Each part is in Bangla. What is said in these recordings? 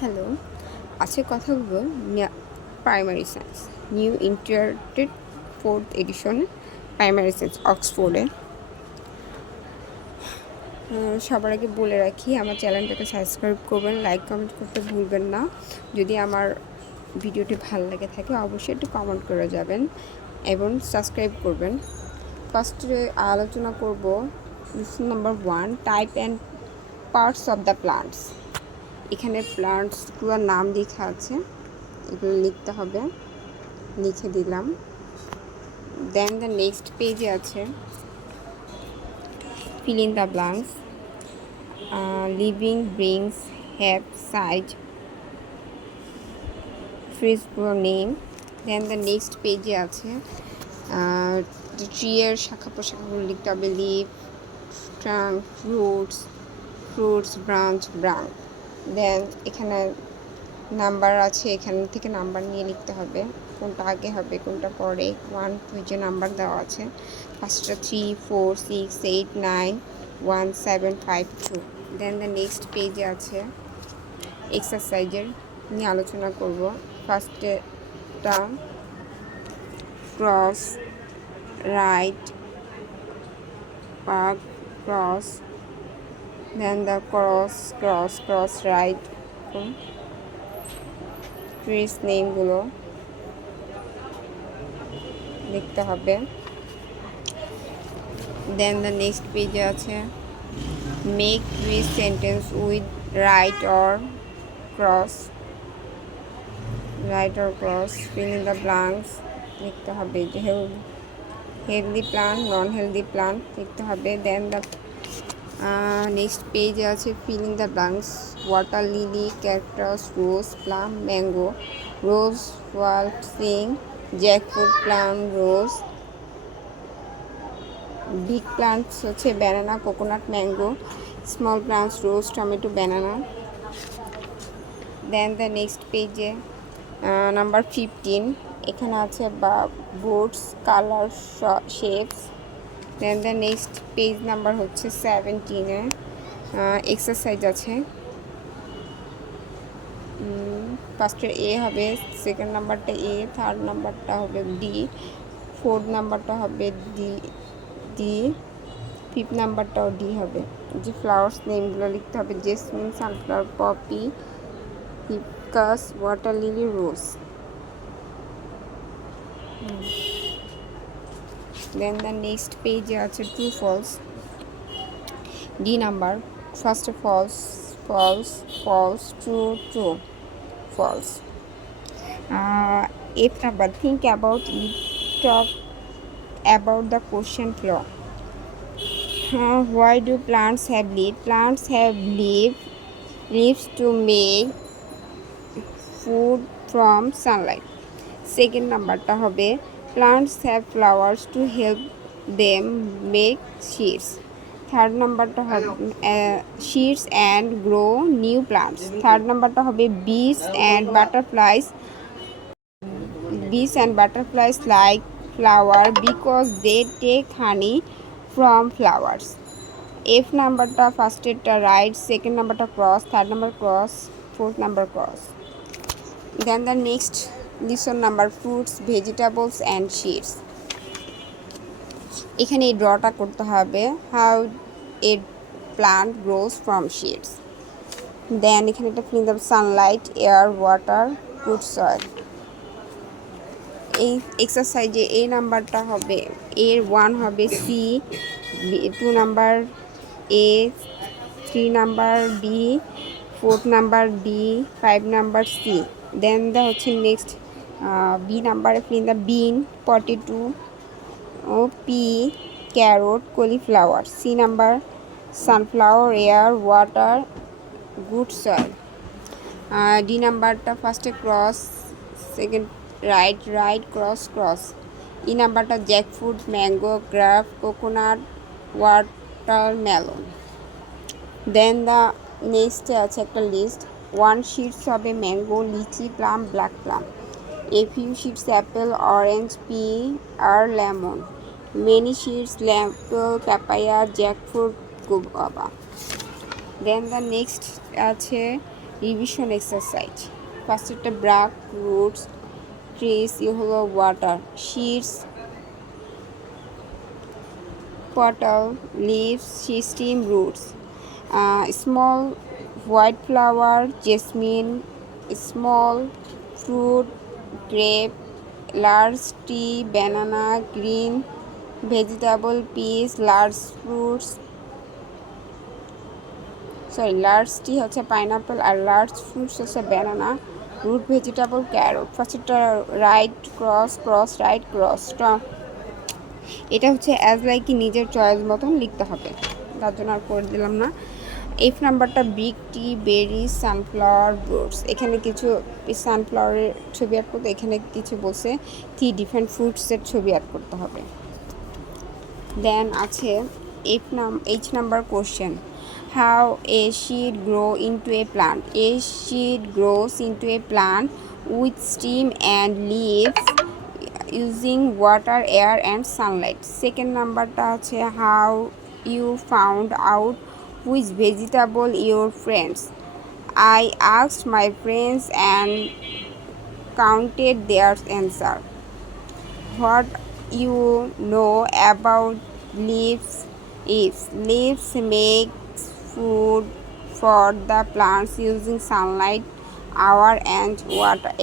হ্যালো, আজকে কথা বলবো primary science new interacted 4th edition primary science অক্সফোর্ডে। সবার আগে বলে রাখি, আমার চ্যানেলটাকে সাবস্ক্রাইব করবেন, লাইক কমেন্ট করতে ভুলবেন না। যদি আমার ভিডিওটি ভালো লাগে থাকে অবশ্যই একটু কমেন্ট করে যাবেন এবং সাবস্ক্রাইব করবেন। ফার্স্টে আলোচনা করব number 1, type and parts of the plants. এখানে প্লান্টসগুলোর নাম লেখা আছে, এগুলো লিখতে হবে, লিখে দিলাম। দেন দ্য নেক্সট পেজে আছে fill in the blanks. Living brings have side phrase name. Then the next পেজে আছে ট্রি এর শাখা প্রশাখাগুলো লিখতে হবে, leave, trunk, fruits, branch, branch. Then এখানে নাম্বার আছে, এখান থেকে নাম্বার নিয়ে লিখতে হবে, কোনটা আগে হবে কোনটা পরে। 1 2 যে নাম্বার দেওয়া আছে, ফার্স্টটা 3 4 6 8 9 1 7 5 2। দেন দ্য নেক্সট পেজে আছে এক্সারসাইজের নিয়ে আলোচনা করব। ফার্স্টেটা cross, right, park, cross. Then the cross right, trees নেমগুলো লিখতে হবে। দেন দ্য নেক্সট পেজে আছে make trees sentence with right or cross, fill in the blanks লিখতে হবে, যে healthy plant, non healthy plant লিখতে হবে। দেন দ্য নেক্সট পেজে আছে fill in the blanks, water lily, cactus, rose, plum, mango. Rose, ওয়ালসিং, jackfruit, plum, rose. Big plants হচ্ছে banana, coconut, mango. Small plants rose, tomato, banana. Then the next পেজে নাম্বার 15 এখানে আছে boards, colour, shapes. Then the next page number হচ্ছে 17-এ এক্সারসাইজ আছে। ফার্স্টে এ হবে, সেকেন্ড নাম্বারটা এ, থার্ড নাম্বারটা হবে ডি, ফোর্থ নাম্বারটা হবে ডি, ফিফথ নাম্বারটাও ডি হবে। যে ফ্লাওয়ার্স নেমগুলো লিখতে হবে, jasmine, sunflower, poppy, hibiscus, water lily, rose. Then the next পেজে আছে ট্রু ফলস, ডি নাম্বার। ফার্স্টে false, true, false. Eighth number, think about it, talk about the question flow. Why do plants have leaves? Plants have leaves to make food from sunlight. Second নাম্বারটা হবে plants have flowers to help them make seeds. Third নাম্বারটা হবে seeds and grow new plants. Third নাম্বারটা হবে bees and butterflies like flower because they take honey from flowers. F নাম্বারটা ফার্স্টেরটা রাইট, সেকেন্ড নাম্বারটা cross, third number cross, fourth number cross. Then the next lesson number fruits, vegetables and seeds. এখানে এই ড্রটা করতে হবে, how a plant grows from seeds. Then এখানে একটা fill the sunlight, air, water, good soil. এই এক্সারসাইজে এই নাম্বারটা হবে, এর 1 হবে C, 2 number A, 3 number B, 4th number D, 5 number C. Then the হচ্ছে নেক্সট বি নাম্বারে fill the bean, potato, pea, carrot, cauliflower. C number sunflower, air, water, good soil. D নাম্বারটা ফার্স্টে cross, second right, cross. E নাম্বারটা jackfruit, mango, grape, coconut, watermelon. Then the নেক্সটে আছে একটা লিস্ট, 1 sheets হবে mango, litchi, plum, black plum. A few sheets apple, orange, pear, lemon. Many sheets apple, papaya, jackfruit, guava. Then the next আছে রিভিশন এক্সারসাইজ। ফার্স্টেরটা ব্রাক, রুটস, ট্রিস, হলো water, sheets, petal, leaves, stem, roots. Small white flower, jasmine. Small fruit, grape. Large tea, banana. Green vegetable, peas. Large fruits, large টি হচ্ছে পাইনাপেল, আর লার্জ ফ্রুটস হচ্ছে ব্যানানা। Root vegetable, carrot. ফার্স্টটা right cross, cross right, cross. এটা হচ্ছে অ্যাজ লাইক কি নিজের চয়েস মতন লিখতে হবে, তার জন্য আর করে দিলাম না। এফ নাম্বারটা বিগ টি, বেরি, সানফ্লাওয়ার, ব্রুটস। এখানে কিছু সানফ্লাওয়ারের ছবি অ্যাড করতে, এখানে কিছু বলছে কি ডিফারেন্ট ফ্রুটসের ছবি অ্যাড করতে হবে। দেন আছে H number question, how a seed grow into a plant. A seed grows into a plant with stem and leaves using water, air and sunlight. Second নাম্বারটা আছে how you found out which vegetable your friends. I asked my friends and counted their answer. What you know about leaves is leaves make food for the plants using sunlight,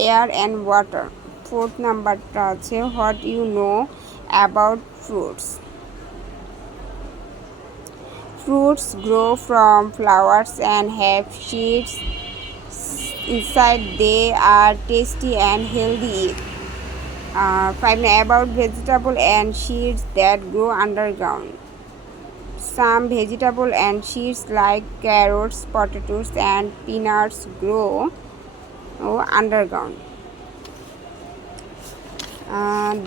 air and water. Fourth নাম্বারটা আছে what you know about fruits. Fruits grow from flowers and have seeds inside. They are tasty and healthy. 5 about vegetable and seeds that grow underground. Some vegetable and seeds like carrots, potatoes and peanuts grow underground.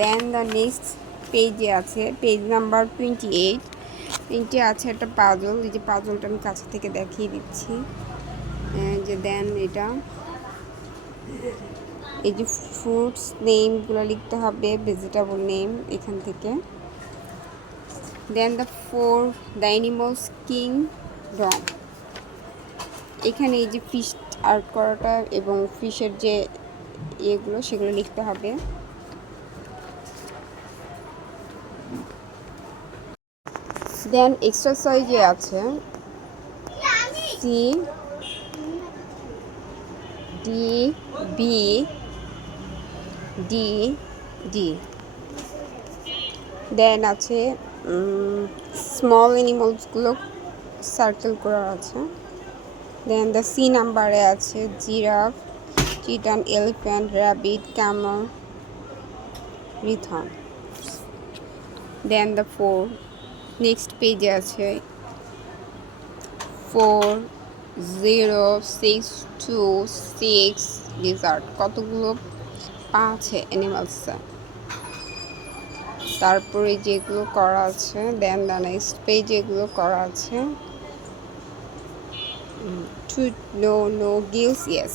Then the next page আছে পেজ নাম্বার 28 আছে একটা পাজল। এই যে পাজলটা আমি কাছে থেকে দেখিয়ে দিচ্ছি, যে দেন এটা এই যে ফ্রুটস নেমগুলো লিখতে হবে, ভেজিটেবল নেম এখান থেকে। দেন দ্য অ্যানিমালস কিংডম, এখানে এই যে ফিশ আর্ট করাটা এবং ফিশের যে এগুলো সেগুলো লিখতে হবে। দেন এক্সারসাইজে আছে C D B D D. Then আছে স্মল অ্যানিমালসগুলো সার্কেল করা আছে। দেন দ্য সি নাম্বারে আছে giraffe, cheetah, elephant, rabbit, camel, rhino. Then the next পেজে আছে 4062 লিজার্ড, কতগুলো পা আছে অ্যানিমালসে। তারপরে যেগুলো করা আছে, দেন দ্য নেক্সট পেজ এগুলো করা আছে no gills, yes.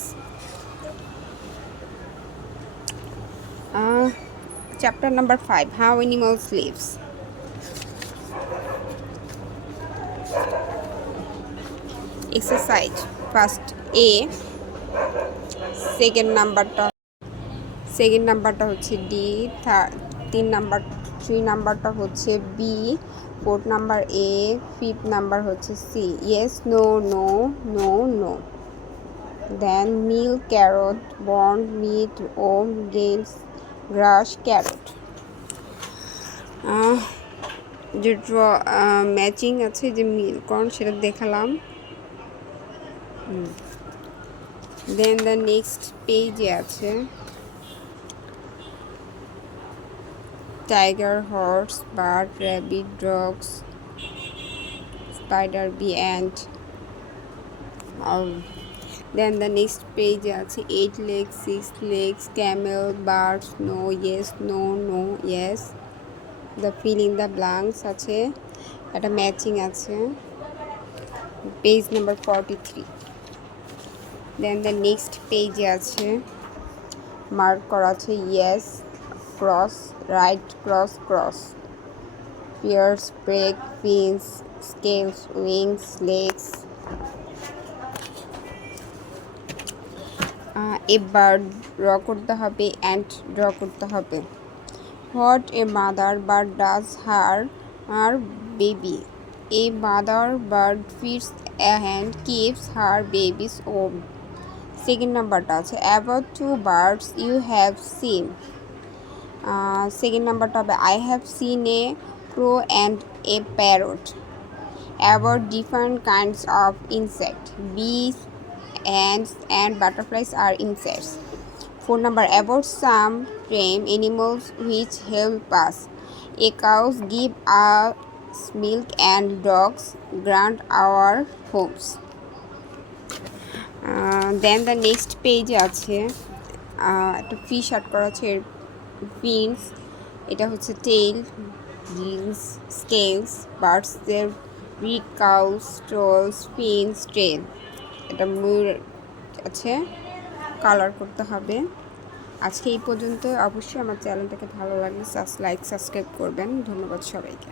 Chapter number 5, how animals lives. Exercise first A, second নাম্বারটা হচ্ছে ডি, থ্রি নাম্বারটা হচ্ছে B, fourth number A, fifth number হচ্ছে C. Yes, no, no, no, no. Then meal, carrot, bond, meat, warm, games, grass, carrot. যে ম্যাচিং আছে যে মিল কর্ন সেটা দেখালাম। দেন দ্য নেক্সট পেজে আছে tiger, horse, bird, rabbit, dogs, spider, bee, ant. Then the next পেজে আছে 8 legs, 6 legs, camel, birds, no, yes, no, no, yes. The fill in the blanks আছে, একটা ম্যাচিং আছে, page number 43। Then the next পেজে আছে মার্ক করা আছে yes, cross, right, cross, cross, পিয়ার্স, beak, fins, scales, wings, legs. A bird draw করতে হবে অ্যান্ড ড্র করতে হবে। What a mother bird does her baby. A mother bird feeds and keeps her babies warm. Second নাম্বারটা আছে about 2 birds you have seen. Second নাম্বারটা হবে I have seen a crow and a parrot. About different kinds of insects. Bees, ants, and butterflies are insects. 4 number about some tame animals which help us. A cows give us milk and dogs grant our homes. Then the next page আছে একটা ফিশ আর্ট করা আছে ফিন্স, এটা হচ্ছে টেল, গিলস, স্কেলস, বার্ডসদের big, claws, tails, fins, tail. এটা ময়ূর আছে, কালার করতে হবে। আজকে এই পর্যন্ত। অবশ্যই আমার চ্যানেলটাকে ভালো লাগলে লাইক সাবস্ক্রাইব করবেন। ধন্যবাদ সবাইকে।